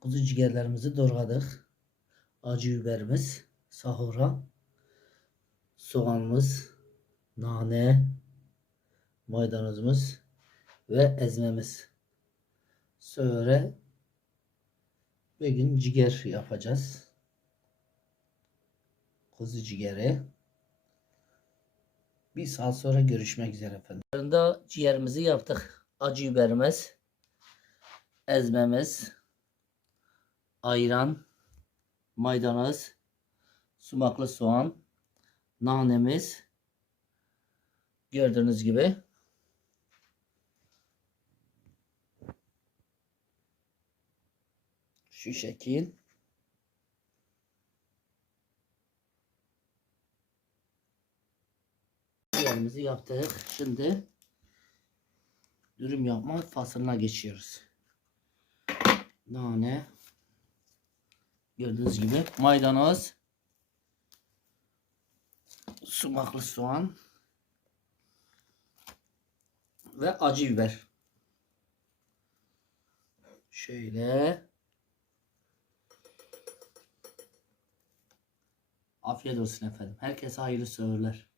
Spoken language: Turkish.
kuzu ciğerlerimizi doğradık. Acı biberimiz, sahura, soğanımız, nane, maydanozumuz ve ezmemiz. Sonra bir gün ciğer yapacağız. Kuzu ciğeri. Bir saat sonra görüşmek üzere efendim. Ciğerimizi yaptık. Acı biberimiz, ezmemiz, ayran, maydanoz, sumaklı soğan, nanemiz. Gördüğünüz gibi. Şu şekil. Ciğerimizi yaptık. Şimdi dürüm yapma faslına geçiyoruz. Nane. Gördüğünüz gibi maydanoz. Sumaklı soğan. Ve acı biber. Şöyle. Afiyet olsun efendim. Herkese hayırlı sahurlar.